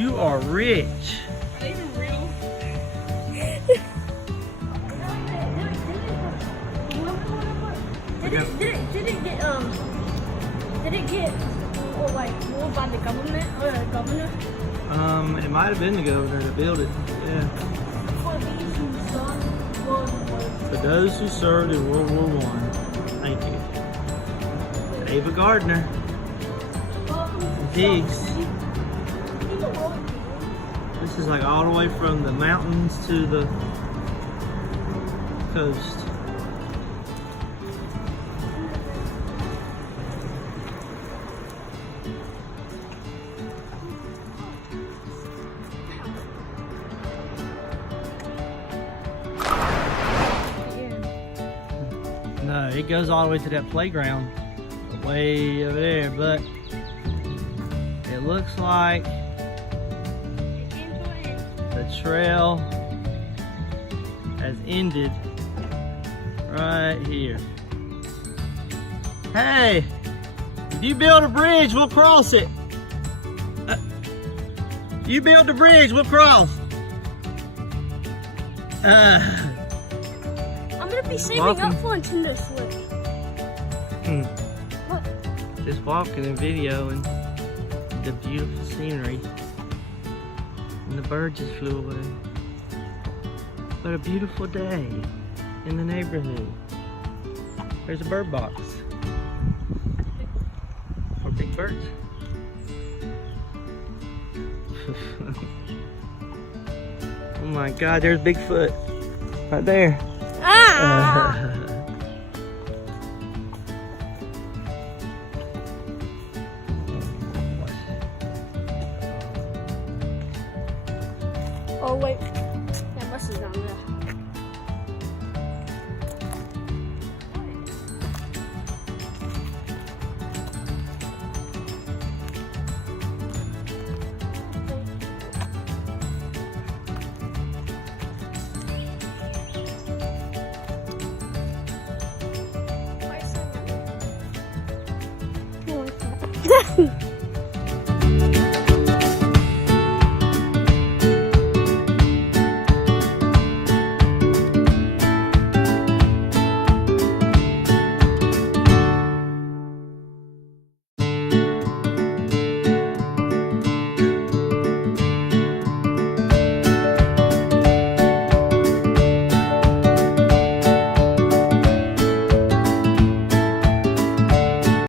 You are rich. Are they even real? Did it get ruled by the government or the governor? It might have been the governor that built it. Yeah. For these who served World War For those who served in World War I. Thank you. Ava Gardner. Diggs. This is like all the way from the mountains to the coast. No, it goes all the way to that playground way over there, but it looks like the trail has ended right here. Hey, if you build a bridge, we'll cross it. You build the bridge, we'll cross. I'm gonna be saving up for Nintendo Switch. What? Just walking and videoing the beautiful scenery. And the bird just flew away. What a beautiful day in the neighborhood. There's a bird box. For big birds. Oh my God, there's Bigfoot. Right there. Ah! Oh wait, that bus is down there. Why is that?